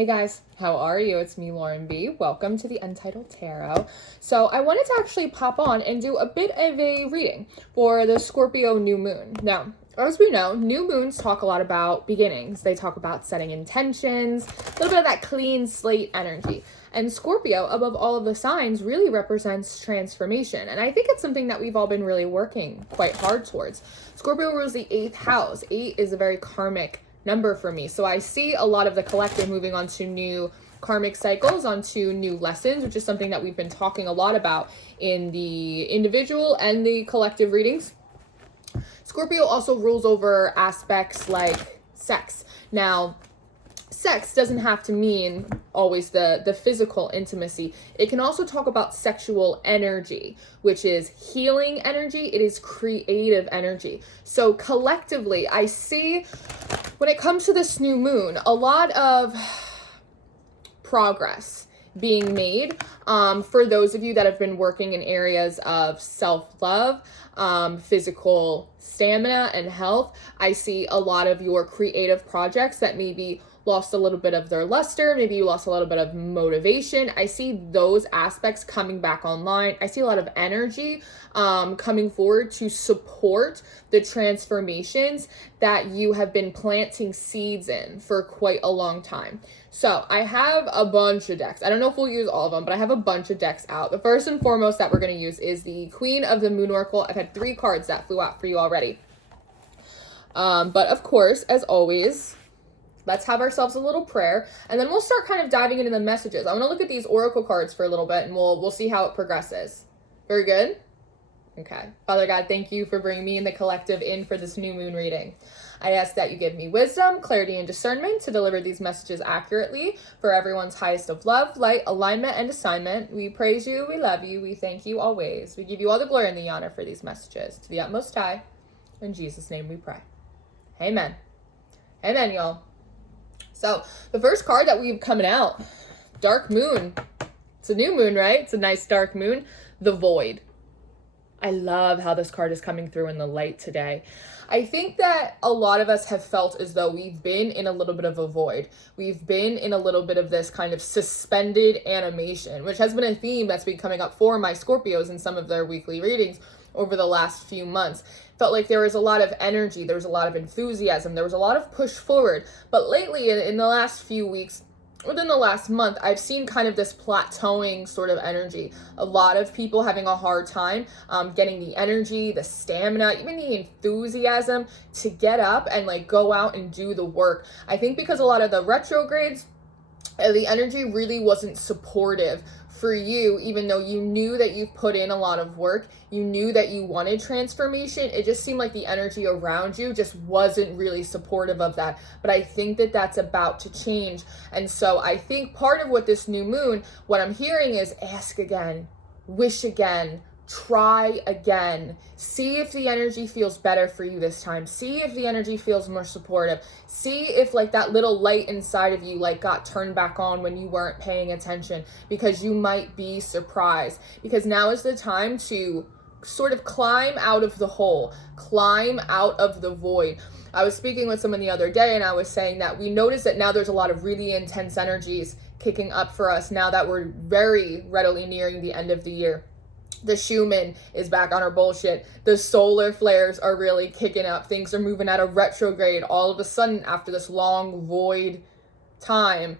Hey guys, how are you? It's me, Lauren B. Welcome to the Untitled Tarot. So I wanted to actually pop on and do a bit of a reading for the Scorpio new moon. Now, as we know, new moons talk a lot about beginnings. They talk about setting intentions, a little bit of that clean slate energy. And Scorpio, above all of the signs, really represents transformation. And I think it's something that we've all been really working quite hard towards. Scorpio rules the 8th house. 8 is a very karmic number for me. So I see a lot of the collective moving on to new karmic cycles, onto new lessons, which is something that we've been talking a lot about in the individual and the collective readings. Scorpio also rules over aspects like sex. Now, sex doesn't have to mean always the physical intimacy. It can also talk about sexual energy, which is healing energy. It is creative energy. So collectively, I see when it comes to this new moon, a lot of progress being made for those of you that have been working in areas of self-love, physical stamina and health. I see a lot of your creative projects that maybe lost a little bit of their luster. Maybe you lost a little bit of motivation. I see those aspects coming back online. I see a lot of energy coming forward to support the transformations that you have been planting seeds in for quite a long time. So I have a bunch of decks. I don't know if we'll use all of them, but I have a bunch of decks out. The first and foremost that we're going to use is the Queen of the Moon Oracle. I've had 3 cards that flew out for you already. But of course, as always, let's have ourselves a little prayer, and then we'll start kind of diving into the messages. I want to look at these oracle cards for a little bit, and we'll see how it progresses. Very good? Okay. Father God, thank you for bringing me and the collective in for this new moon reading. I ask that you give me wisdom, clarity, and discernment to deliver these messages accurately for everyone's highest of love, light, alignment, and assignment. We praise you, we love you, we thank you always. We give you all the glory and the honor for these messages. To the utmost high, in Jesus' name we pray. Amen. Amen, y'all. So the first card that we've coming out, Dark Moon. It's a new moon, right? It's a nice dark moon. The Void. I love how this card is coming through in the light today. I think that a lot of us have felt as though we've been in a little bit of a void. We've been in a little bit of this kind of suspended animation, which has been a theme that's been coming up for my Scorpios in some of their weekly readings over the last few months. Felt like there was a lot of energy, there was a lot of enthusiasm, there was a lot of push forward. But lately, in the last few weeks, within the last month, I've seen kind of this plateauing sort of energy. A lot of people having a hard time getting the energy, the stamina, even the enthusiasm to get up and like go out and do the work. I think because a lot of the retrogrades, the energy really wasn't supportive for you, even though you knew that you've put in a lot of work, you knew that you wanted transformation. It just seemed like the energy around you just wasn't really supportive of that. But I think that that's about to change. And so I think part of what this new moon, what I'm hearing is ask again, wish again, try again. See if the energy feels better for you this time. See if the energy feels more supportive. See if like that little light inside of you like got turned back on when you weren't paying attention, because you might be surprised, because now is the time to sort of climb out of the hole, climb out of the void. I was speaking with someone the other day and I was saying that we noticed that now there's a lot of really intense energies kicking up for us now that we're very readily nearing the end of the year. The Schumann is back on her bullshit. The solar flares are really kicking up. Things are moving out of retrograde all of a sudden after this long void time.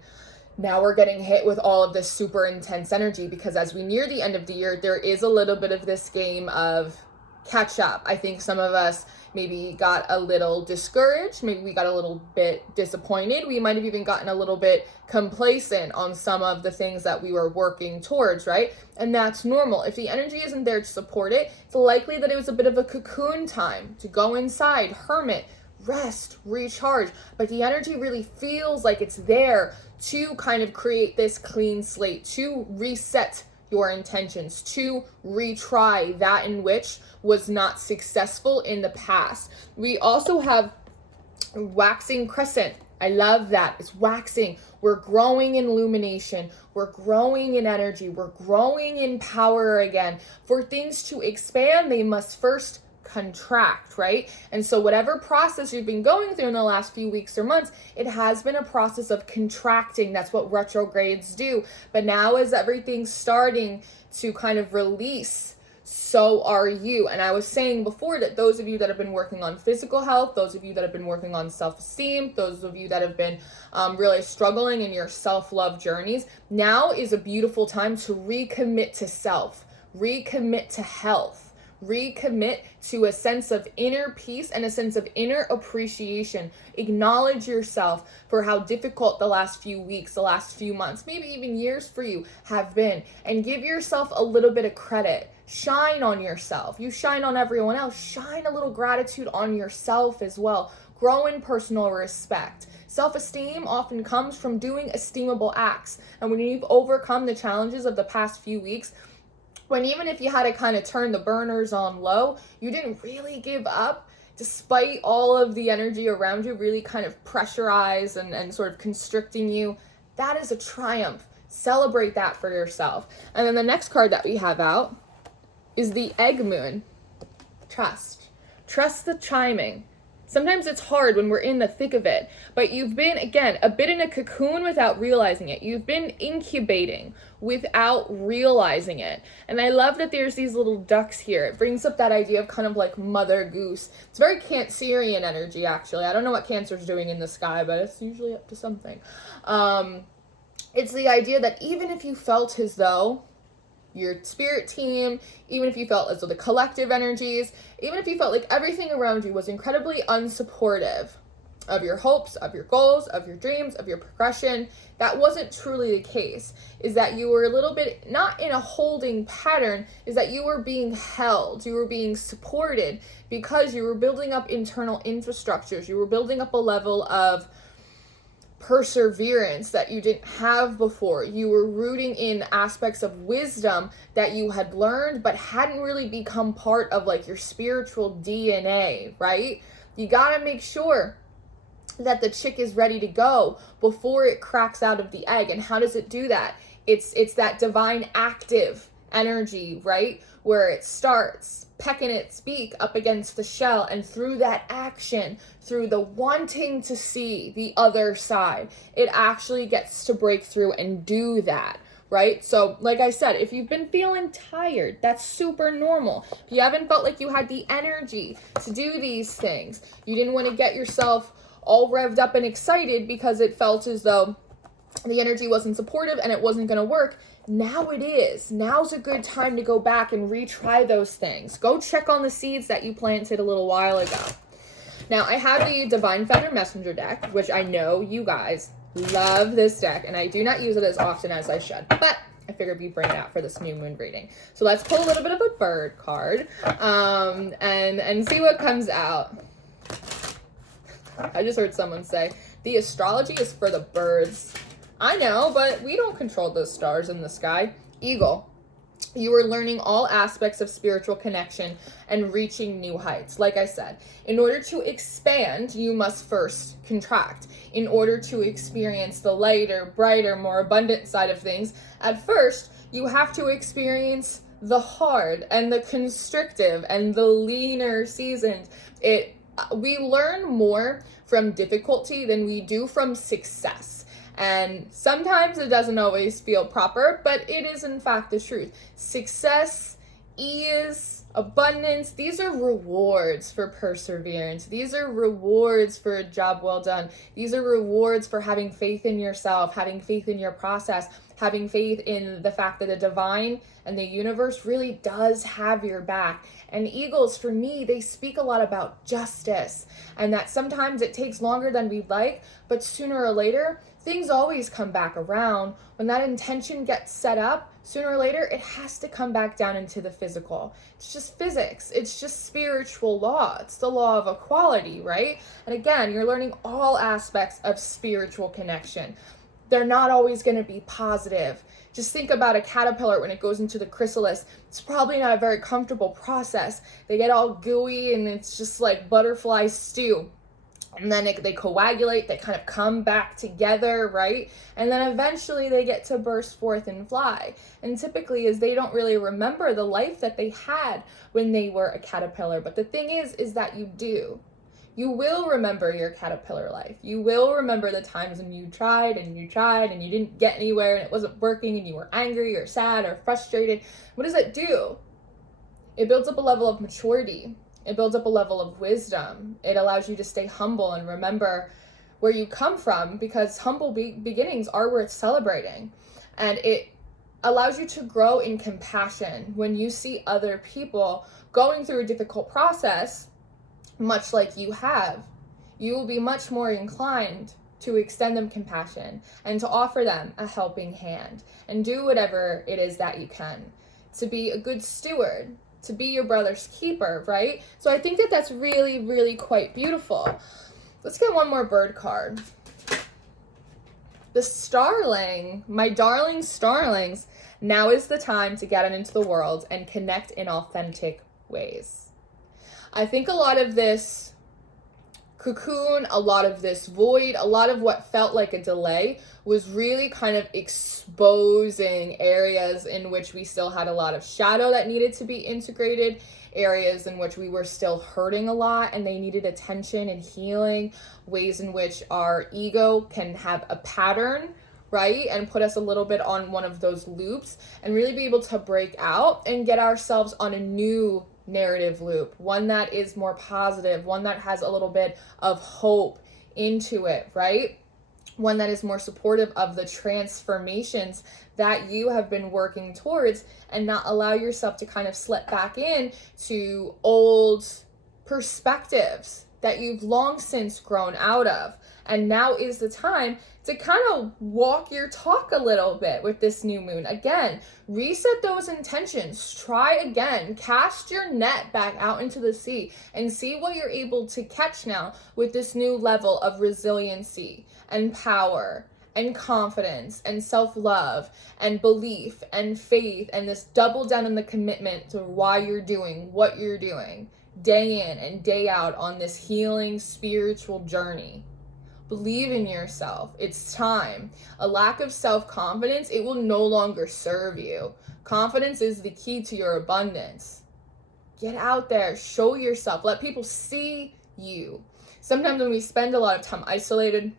Now we're getting hit with all of this super intense energy, because as we near the end of the year, there is a little bit of this game of catch up. I think some of us maybe got a little discouraged. Maybe we got a little bit disappointed. We might have even gotten a little bit complacent on some of the things that we were working towards, right? And that's normal. If the energy isn't there to support it, it's likely that it was a bit of a cocoon time to go inside, hermit, rest, recharge. But the energy really feels like it's there to kind of create this clean slate, to reset your intentions, to retry that in which was not successful in the past. We also have waxing crescent. I love that. It's waxing. We're growing in illumination. We're growing in energy. We're growing in power again. For things to expand, they must first contract, right? And so whatever process you've been going through in the last few weeks or months, it has been a process of contracting. That's what retrogrades do. But now as everything's starting to kind of release, so are you. And I was saying before that those of you that have been working on physical health, those of you that have been working on self-esteem, those of you that have been really struggling in your self-love journeys, now is a beautiful time to recommit to self, recommit to health, recommit to a sense of inner peace and a sense of inner appreciation. Acknowledge yourself for how difficult the last few weeks, the last few months, maybe even years for you have been, and give yourself a little bit of credit. Shine on yourself. You shine on everyone else. Shine a little gratitude on yourself as well. Grow in personal respect. Self-esteem often comes from doing esteemable acts. And when you've overcome the challenges of the past few weeks, when even if you had to kind of turn the burners on low, you didn't really give up, despite all of the energy around you really kind of pressurize and sort of constricting you, that is a triumph. Celebrate that for yourself. And then the next card that we have out is the Egg Moon. Trust. Trust the chiming. Sometimes it's hard when we're in the thick of it, but you've been, again, a bit in a cocoon without realizing it. You've been incubating without realizing it. And I love that there's these little ducks here. It brings up that idea of kind of like Mother Goose. It's very Cancerian energy, actually. I don't know what Cancer's doing in the sky, but it's usually up to something. It's the idea that even if you felt as though your spirit team, even if you felt as though the collective energies, even if you felt like everything around you was incredibly unsupportive of your hopes, of your goals, of your dreams, of your progression, that wasn't truly the case. Is that you were a little bit, not in a holding pattern, is that you were being held, you were being supported because you were building up internal infrastructures, you were building up a level of perseverance that you didn't have before. You were rooting in aspects of wisdom that you had learned but hadn't really become part of like your spiritual DNA, right? You gotta make sure that the chick is ready to go before it cracks out of the egg. And how does it do that? It's that divine active energy, right? Where it starts pecking its beak up against the shell, and through that action, through the wanting to see the other side, it actually gets to break through and do that, right? So like I said, if you've been feeling tired, that's super normal. If you haven't felt like you had the energy to do these things, you didn't want to get yourself all revved up and excited because it felt as though the energy wasn't supportive and it wasn't going to work. Now it is. Now's a good time to go back and retry those things. Go check on the seeds that you planted a little while ago. Now, I have the Divine Feather Messenger deck, which I know you guys love this deck, and I do not use it as often as I should, but I figured we'd bring it out for this new moon reading. So let's pull a little bit of a bird card and see what comes out. I just heard someone say, the astrology is for the birds. I know, but we don't control the stars in the sky. Eagle. You are learning all aspects of spiritual connection and reaching new heights. Like I said, in order to expand, you must first contract. In order to experience the lighter, brighter, more abundant side of things, at first, you have to experience the hard and the constrictive and the leaner seasons. We learn more from difficulty than we do from success. And sometimes it doesn't always feel proper, but it is in fact the truth. Success, ease, abundance, these are rewards for perseverance. These are rewards for a job well done. These are rewards for having faith in yourself, having faith in your process, having faith in the fact that the divine and the universe really does have your back. And eagles, for me, they speak a lot about justice, and that sometimes it takes longer than we'd like, but sooner or later, things always come back around. When that intention gets set up, sooner or later, it has to come back down into the physical. It's just physics. It's just spiritual law. It's the law of equality, right? And again, you're learning all aspects of spiritual connection. They're not always going to be positive. Just think about a caterpillar when it goes into the chrysalis. It's probably not a very comfortable process. They get all gooey and it's just like butterfly stew. and then they coagulate, they kind of come back together, right? And then eventually they get to burst forth and fly. And typically is they don't really remember the life that they had when they were a caterpillar. But the thing is that you do. You will remember your caterpillar life. You will remember the times when you tried and you didn't get anywhere and it wasn't working and you were angry or sad or frustrated. What does that do? It builds up a level of maturity. It builds up a level of wisdom. It allows you to stay humble and remember where you come from, because humble beginnings are worth celebrating. And it allows you to grow in compassion when you see other people going through a difficult process, much like you have. You will be much more inclined to extend them compassion and to offer them a helping hand and do whatever it is that you can to be a good steward, to be your brother's keeper, right? So I think that that's really, really quite beautiful. Let's get one more bird card. The Starling, my darling starlings, now is the time to get out into the world and connect in authentic ways. I think a lot of this cocoon, a lot of this void, a lot of what felt like a delay was really kind of exposing areas in which we still had a lot of shadow that needed to be integrated, areas in which we were still hurting a lot and they needed attention and healing, ways in which our ego can have a pattern, right? And put us a little bit on one of those loops and really be able to break out and get ourselves on a new narrative loop, one that is more positive, one that has a little bit of hope into it, right? One that is more supportive of the transformations that you have been working towards, and not allow yourself to kind of slip back in to old perspectives that you've long since grown out of. And now is the time to kind of walk your talk a little bit with this new moon. Again, reset those intentions. Try again. Cast your net back out into the sea and see what you're able to catch now with this new level of resiliency and power and confidence and self-love and belief and faith, and this double down on the commitment to why you're doing what you're doing day in and day out on this healing spiritual journey. Believe in yourself. It's time. A lack of self-confidence, it will no longer serve you. Confidence is the key to your abundance. Get out there. Show yourself. Let people see you. Sometimes when we spend a lot of time isolated,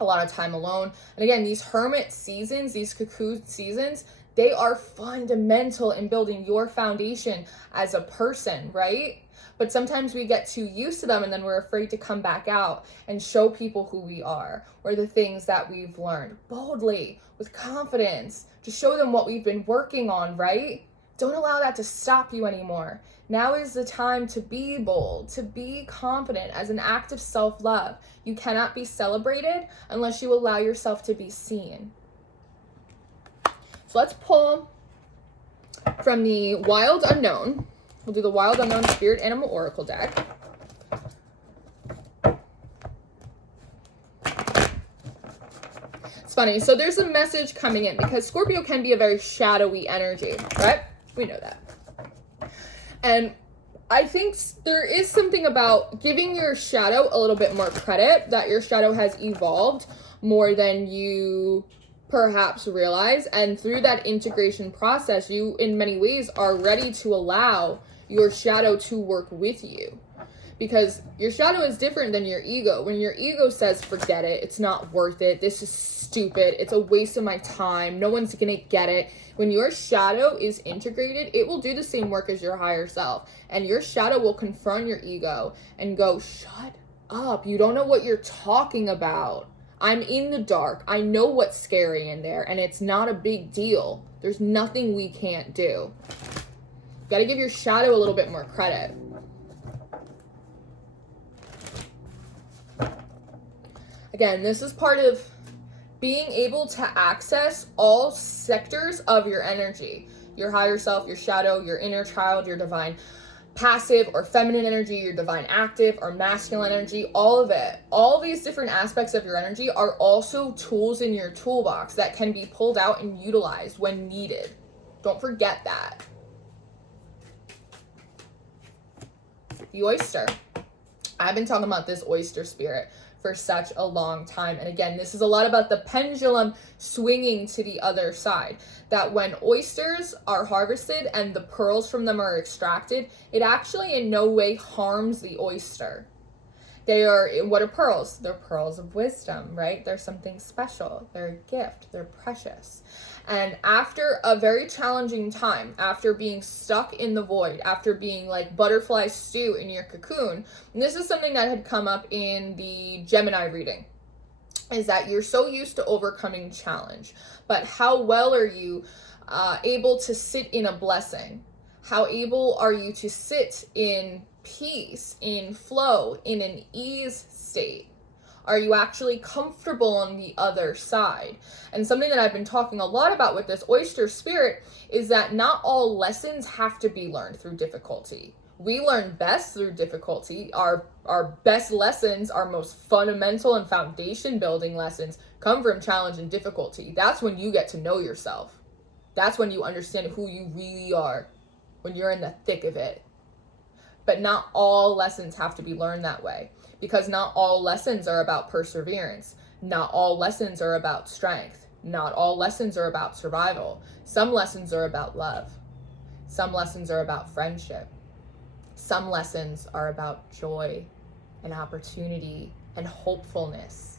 a lot of time alone, and again, these hermit seasons, these cocoon seasons, they are fundamental in building your foundation as a person, right? But sometimes we get too used to them and then we're afraid to come back out and show people who we are or the things that we've learned boldly, with confidence, to show them what we've been working on, right? Don't allow that to stop you anymore. Now is the time to be bold, to be confident as an act of self-love. You cannot be celebrated unless you allow yourself to be seen. So let's pull from the Wild Unknown. We'll do the Wild Unknown Spirit Animal Oracle deck. It's funny. So there's a message coming in because Scorpio can be a very shadowy energy, right? We know that. And I think there is something about giving your shadow a little bit more credit, that your shadow has evolved more than you perhaps realize. And through that integration process, you in many ways are ready to allow your shadow to work with you, because your shadow is different than your ego. When your ego says, forget it, it's not worth it, this is stupid, it's a waste of my time, no one's gonna get it. When your shadow is integrated, it will do the same work as your higher self, and your shadow will confront your ego and go, shut up, you don't know what you're talking about. I'm in the dark, I know what's scary in there, and it's not a big deal. There's nothing we can't do. Got to give your shadow a little bit more credit. Again, this is part of being able to access all sectors of your energy. Your higher self, your shadow, your inner child, your divine passive or feminine energy, your divine active or masculine energy, all of it. All these different aspects of your energy are also tools in your toolbox that can be pulled out and utilized when needed. Don't forget that. The oyster. I've been talking about this oyster spirit for such a long time. And again, this is a lot about the pendulum swinging to the other side. That when oysters are harvested and the pearls from them are extracted, it actually in no way harms the oyster. What are pearls? They're pearls of wisdom, right? They're something special. They're a gift. They're precious. And after a very challenging time, after being stuck in the void, after being like butterfly stew in your cocoon, and this is something that had come up in the Gemini reading, is that you're so used to overcoming challenge, but how well are you able to sit in a blessing? How able are you to sit in peace, in flow, in an ease state? Are you actually comfortable on the other side? And something that I've been talking a lot about with this oyster spirit is that not all lessons have to be learned through difficulty. We learn best through difficulty. Our best lessons, our most fundamental and foundation building lessons come from challenge and difficulty. That's when you get to know yourself. That's when you understand who you really are, when you're in the thick of it. But not all lessons have to be learned that way, because not all lessons are about perseverance. Not all lessons are about strength. Not all lessons are about survival. Some lessons are about love. Some lessons are about friendship. Some lessons are about joy and opportunity and hopefulness.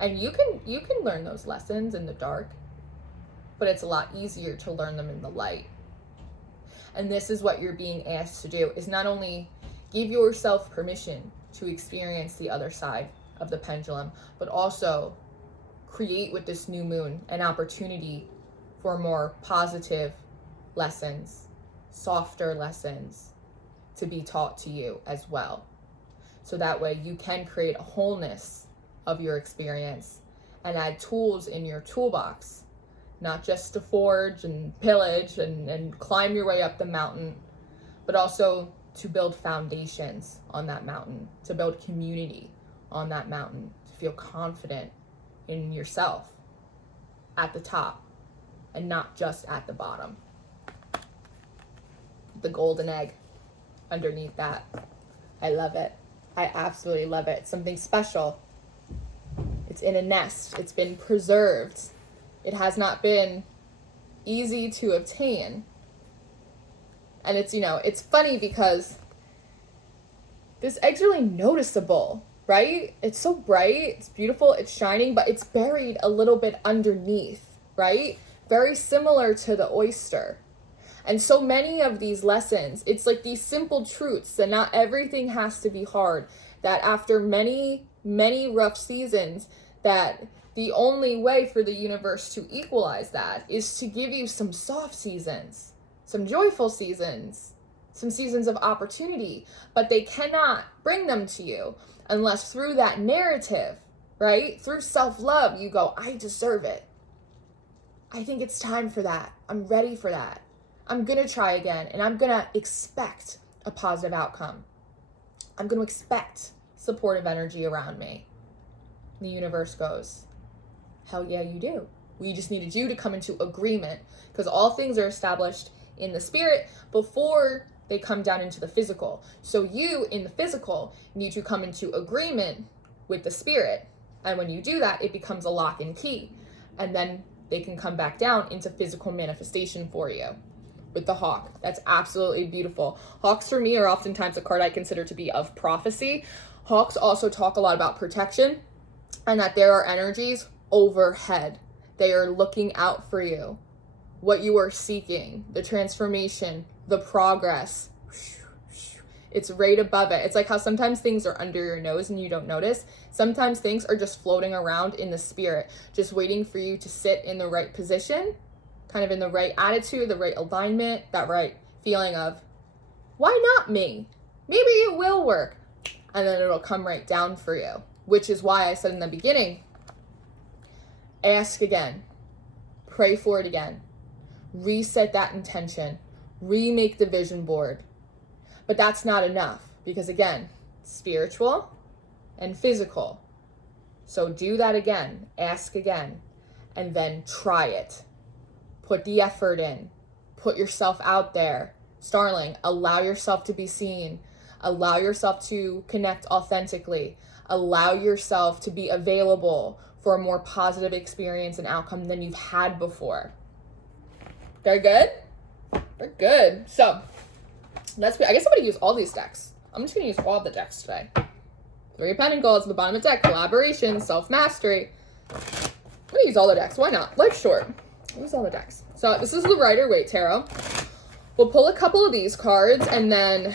And you can learn those lessons in the dark, but it's a lot easier to learn them in the light. And this is what you're being asked to do, is not only give yourself permission to experience the other side of the pendulum, but also create with this new moon an opportunity for more positive lessons, softer lessons to be taught to you as well. So that way you can create a wholeness of your experience and add tools in your toolbox, not just to forge and pillage and climb your way up the mountain, but also to build foundations on that mountain, to build community on that mountain, to feel confident in yourself at the top and not just at the bottom. The golden egg underneath that. I love it. I absolutely love it. It's something special. It's in a nest. It's been preserved. It has not been easy to obtain. And it's, it's funny because this egg's really noticeable, right? It's so bright, it's beautiful, it's shining, but it's buried a little bit underneath, right? Very similar to the oyster. And so many of these lessons, it's like these simple truths that not everything has to be hard, that after many, many rough seasons, that the only way for the universe to equalize that is to give you some soft seasons, some joyful seasons, some seasons of opportunity, but they cannot bring them to you unless through that narrative, right? Through self-love, you go, I deserve it. I think it's time for that. I'm ready for that. I'm going to try again, and I'm going to expect a positive outcome. I'm going to expect supportive energy around me. The universe goes, hell yeah, you do. We just needed you to come into agreement, because all things are established in the spirit before they come down into the physical. So you, in the physical, need to come into agreement with the spirit. And when you do that, it becomes a lock and key. And then they can come back down into physical manifestation for you. With the hawk. That's absolutely beautiful. Hawks for me are oftentimes a card I consider to be of prophecy. Hawks also talk a lot about protection and that there are energies overhead. They are looking out for you. What you are seeking, the transformation, the progress. It's right above it. It's like how sometimes things are under your nose and you don't notice. Sometimes things are just floating around in the spirit, just waiting for you to sit in the right position, kind of in the right attitude, the right alignment, that right feeling of, why not me? Maybe it will work. And then it'll come right down for you, which is why I said in the beginning, ask again, pray for it again, reset that intention, remake the vision board. But that's not enough because again, spiritual and physical. So do that again, ask again, and then try it. Put the effort in. Put yourself out there. Starling, allow yourself to be seen. Allow yourself to connect authentically. Allow yourself to be available for a more positive experience and outcome than you've had before. Very good? Very good. So, I guess I'm going to use all these decks. I'm just going to use all the decks today. 3 of Pentacles at the bottom of the deck. Collaboration, self-mastery. I'm going to use all the decks. Why not? Life's short. Use all the decks. So, this is the Rider-Waite Tarot. We'll pull a couple of these cards, and then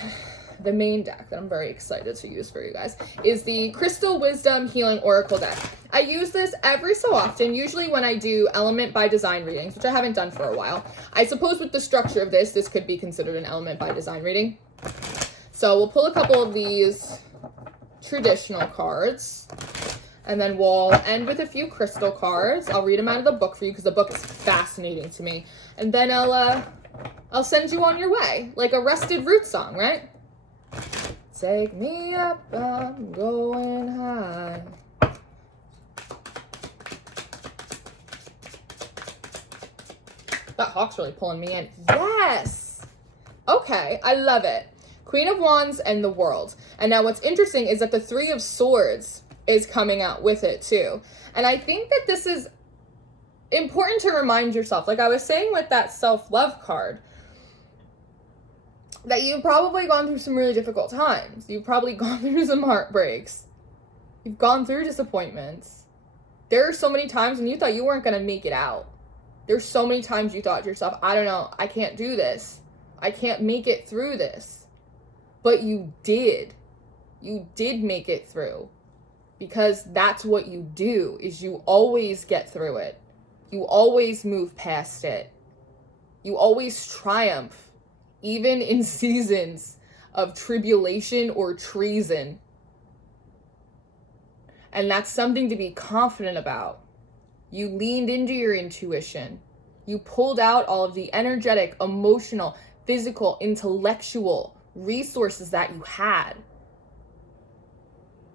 the main deck that I'm very excited to use for you guys is the Crystal Wisdom Healing Oracle deck. I use this every so often, usually when I do element by design readings, which I haven't done for a while. I suppose with the structure of this could be considered an element by design reading. So we'll pull a couple of these traditional cards, and then we'll end with a few crystal cards. I'll read them out of the book for you because the book is fascinating to me. And then I'll send you on your way, like a Rusted Roots song, right? Take me up, I'm going high. That hawk's really pulling me in. Yes! Okay, I love it. Queen of Wands and the World. And now what's interesting is that the 3 of Swords is coming out with it too. And I think that this is important to remind yourself, like I was saying with that self-love card, that you've probably gone through some really difficult times. You've probably gone through some heartbreaks. You've gone through disappointments. There are so many times when you thought you weren't going to make it out. There's so many times you thought to yourself, I don't know, I can't do this. I can't make it through this. But you did. You did make it through. Because that's what you do, is you always get through it. You always move past it. You always triumph. Even in seasons of tribulation or treason. And that's something to be confident about. You leaned into your intuition. You pulled out all of the energetic, emotional, physical, intellectual resources that you had.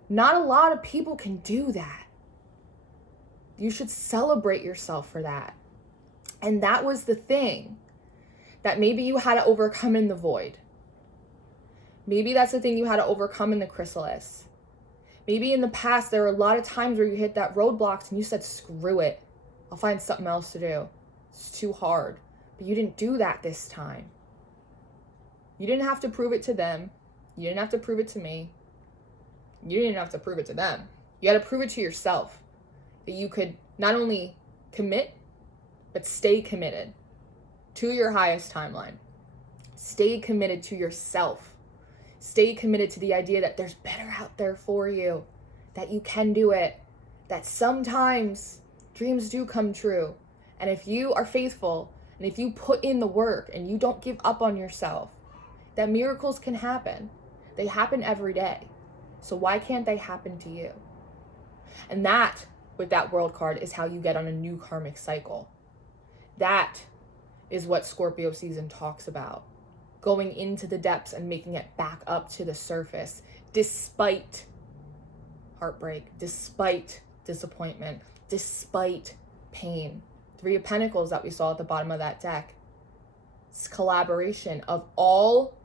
Not a lot of people can do that. You should celebrate yourself for that. And that was the thing that maybe you had to overcome in the void. Maybe that's the thing you had to overcome in the chrysalis. Maybe in the past, there were a lot of times where you hit that roadblocks and you said, screw it. I'll find something else to do. It's too hard. But you didn't do that this time. You didn't have to prove it to them. You didn't have to prove it to me. You didn't have to prove it to them. You had to prove it to yourself that you could not only commit, but stay committed to your highest timeline. Stay committed to yourself. Stay committed to the idea that there's better out there for you, that you can do it, that sometimes dreams do come true. And if you are faithful, and if you put in the work and you don't give up on yourself, that miracles can happen. They happen every day. So why can't they happen to you? And that, with that World card, is how you get on a new karmic cycle. That is what Scorpio season talks about. Going into the depths and making it back up to the surface, despite heartbreak, despite disappointment, despite pain. 3 of Pentacles that we saw at the bottom of that deck. It's collaboration of all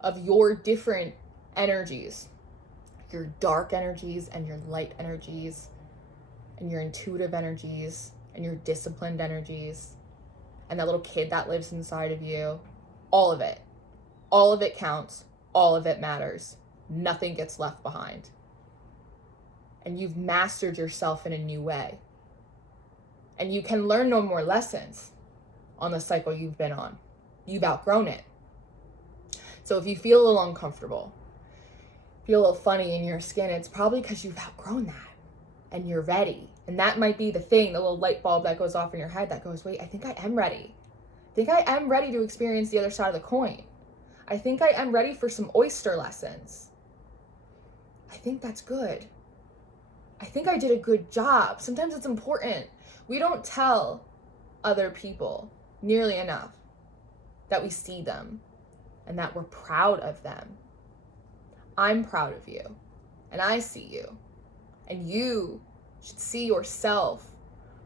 of your different energies. Your dark energies and your light energies and your intuitive energies and your disciplined energies and that little kid that lives inside of you. All of it. All of it counts. All of it matters. Nothing gets left behind. And you've mastered yourself in a new way. And you can learn no more lessons on the cycle you've been on. You've outgrown it. So if you feel a little uncomfortable, feel a little funny in your skin, it's probably because you've outgrown that and you're ready. And that might be the thing, the little light bulb that goes off in your head that goes, wait, I think I am ready. I think I am ready to experience the other side of the coin. I think I am ready for some oyster lessons. I think that's good. I think I did a good job. Sometimes it's important. We don't tell other people nearly enough that we see them and that we're proud of them. I'm proud of you and I see you, and you should see yourself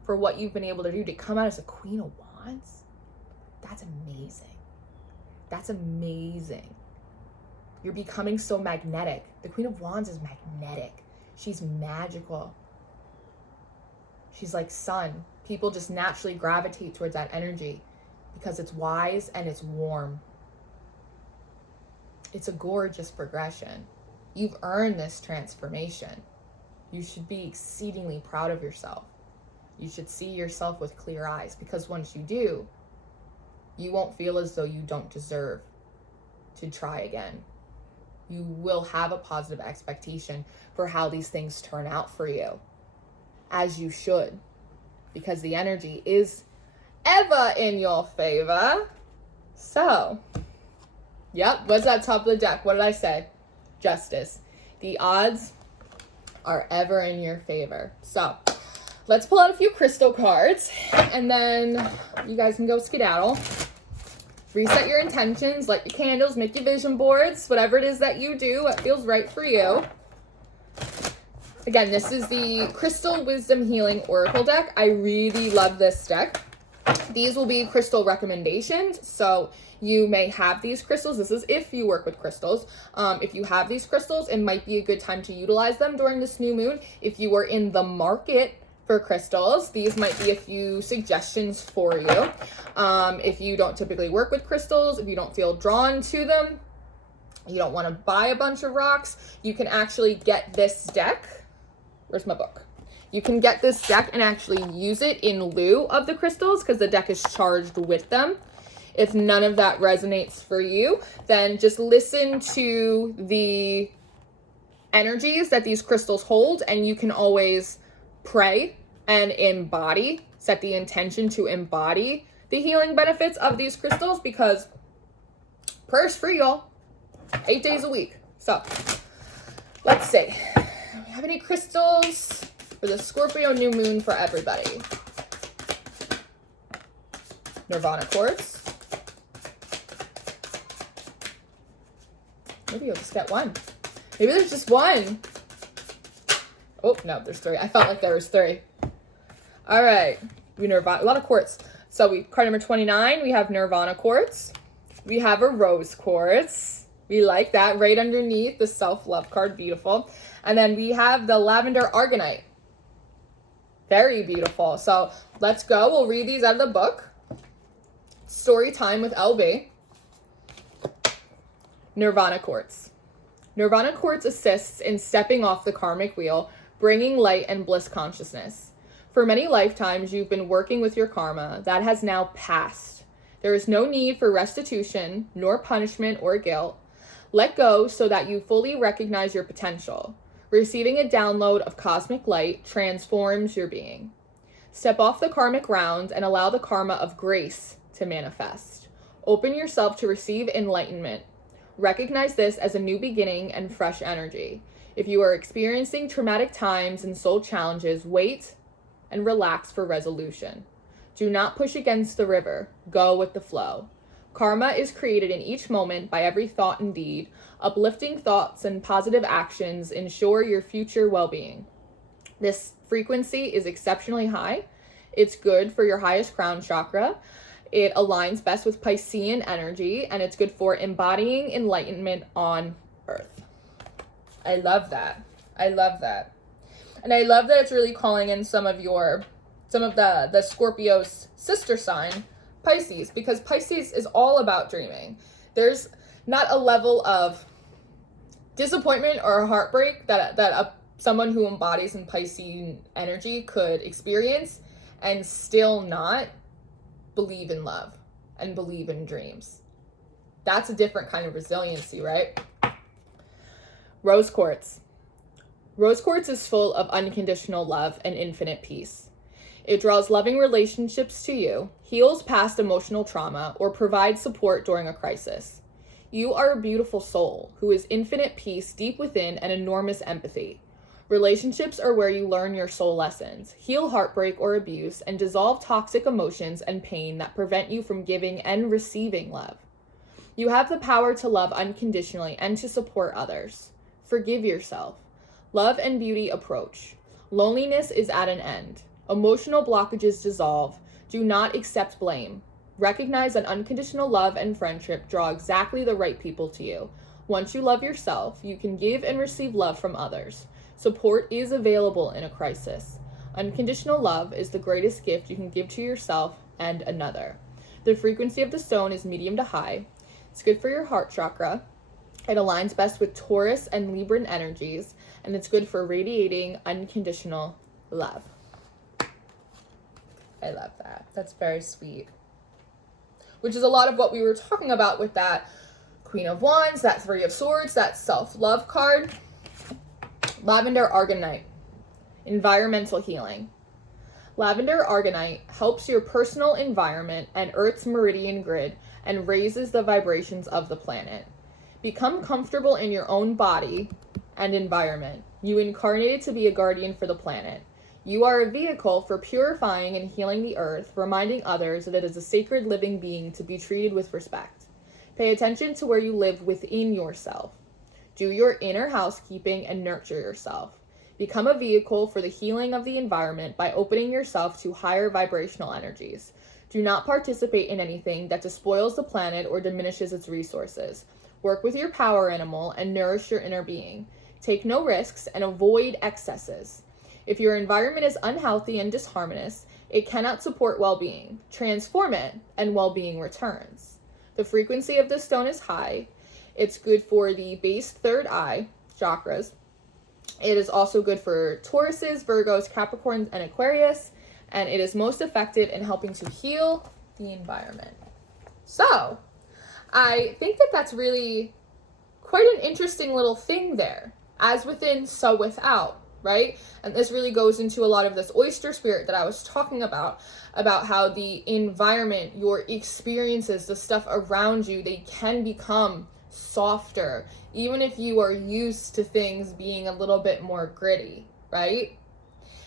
for what you've been able to do to come out as a Queen of Wands. That's amazing. That's amazing. You're becoming so magnetic. The Queen of Wands is magnetic. She's magical. She's like sun. People just naturally gravitate towards that energy because it's wise and it's warm. It's a gorgeous progression. You've earned this transformation. You should be exceedingly proud of yourself. You should see yourself with clear eyes, because once you do, you won't feel as though you don't deserve to try again. You will have a positive expectation for how these things turn out for you, as you should, because the energy is ever in your favor. So, yep, what's at top of the deck? What did I say? Justice. The odds are ever in your favor. So, let's pull out a few crystal cards, and then you guys can go skedaddle. Reset your intentions, light your candles, make your vision boards, whatever it is that you do, what feels right for you. Again, this is the Crystal Wisdom Healing Oracle deck. I really love this deck. These will be crystal recommendations, so you may have these crystals. This is if you work with crystals. If you have these crystals, it might be a good time to utilize them during this new moon. If you are in the market for crystals, these might be a few suggestions for you. If you don't typically work with crystals, if you don't feel drawn to them, you don't want to buy a bunch of rocks, you can actually get this deck. Where's my book? You can get this deck and actually use it in lieu of the crystals, because the deck is charged with them. If none of that resonates for you, then just listen to the energies that these crystals hold, and you can always pray and embody, set the intention to embody the healing benefits of these crystals, because prayer's free, y'all. 8 days a week. So let's see. Do we have any crystals for the Scorpio new moon for everybody? Nirvana Quartz. Maybe you'll just get one. Maybe there's just one. Oh, no, there's three. I felt like there was three. All right. We Nirvana, a lot of quartz. So we card number 29, we have Nirvana Quartz. We have a Rose Quartz. We like that. Right underneath the self-love card. Beautiful. And then we have the Lavender Argonite. Very beautiful. So let's go. We'll read these out of the book. Story time with LB. Nirvana Quartz. Nirvana Quartz assists in stepping off the karmic wheel, bringing light and bliss consciousness. For many lifetimes, you've been working with your karma that has now passed. There is no need for restitution, nor punishment or guilt. Let go so that you fully recognize your potential. Receiving a download of cosmic light transforms your being. Step off the karmic round and allow the karma of grace to manifest. Open yourself to receive enlightenment. Recognize this as a new beginning and fresh energy. If you are experiencing traumatic times and soul challenges, wait and relax for resolution. Do not push against the river. Go with the flow. Karma is created in each moment by every thought and deed. Uplifting thoughts and positive actions ensure your future well-being. This frequency is exceptionally high. It's good for your highest crown chakra. It aligns best with Piscean energy, and it's good for embodying enlightenment on Earth. I love that. I love that. And I love that it's really calling in some of the Scorpio's sister sign, Pisces, because Pisces is all about dreaming. There's not a level of disappointment or heartbreak that someone who embodies in Piscean energy could experience and still not believe in love and believe in dreams. That's a different kind of resiliency, right? Rose Quartz. Rose Quartz is full of unconditional love and infinite peace. It draws loving relationships to you, heals past emotional trauma, or provides support during a crisis. You are a beautiful soul who is infinite peace deep within and enormous empathy. Relationships are where you learn your soul lessons, heal heartbreak or abuse, and dissolve toxic emotions and pain that prevent you from giving and receiving love. You have the power to love unconditionally and to support others. Forgive yourself. Love and beauty approach. Loneliness is at an end. Emotional blockages dissolve. Do not accept blame. Recognize that unconditional love and friendship draw exactly the right people to you. Once you love yourself, you can give and receive love from others. Support is available in a crisis. Unconditional love is the greatest gift you can give to yourself and another. The frequency of the stone is medium to high. It's good for your heart chakra. It aligns best with Taurus and Libran energies, and it's good for radiating unconditional love. I love that. That's very sweet. Which is a lot of what we were talking about with that Queen of Wands, that Three of Swords, that self-love card. Lavender Argonite, environmental healing. Lavender Argonite helps your personal environment and Earth's meridian grid and raises the vibrations of the planet. Become comfortable in your own body and environment. You incarnated to be a guardian for the planet. You are a vehicle for purifying and healing the earth, reminding others that it is a sacred living being to be treated with respect. Pay attention to where you live within yourself. Do your inner housekeeping and nurture yourself. Become a vehicle for the healing of the environment by opening yourself to higher vibrational energies. Do not participate in anything that despoils the planet or diminishes its resources. Work with your power animal and nourish your inner being. Take no risks and avoid excesses. If your environment is unhealthy and disharmonious, it cannot support well-being. Transform it, and well-being returns. The frequency of the stone is high. It's good for the base third eye chakras. It is also good for Tauruses, Virgos, Capricorns, and Aquarius, and it is most effective in helping to heal the environment. So, I think that that's really quite an interesting little thing there. As within, so without, right? And this really goes into a lot of this oyster spirit that I was talking about how the environment, your experiences, the stuff around you, they can become softer, even if you are used to things being a little bit more gritty, right?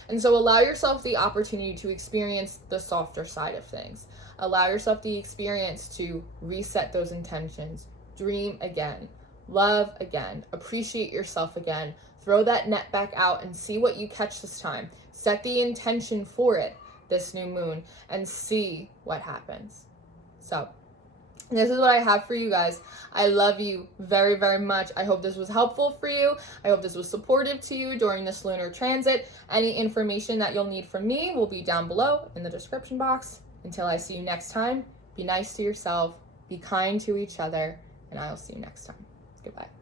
And so allow yourself the opportunity to experience the softer side of things. Allow yourself the experience to reset those intentions, dream again, love again, appreciate yourself again, throw that net back out and see what you catch this time. Set the intention for it this new moon and see what happens. So this is what I have for you guys. I love you very, very much. I hope this was helpful for you. I hope this was supportive to you during this lunar transit. Any information that you'll need from me will be down below in the description box. Until I see you next time, be nice to yourself, be kind to each other, and I'll see you next time. Goodbye.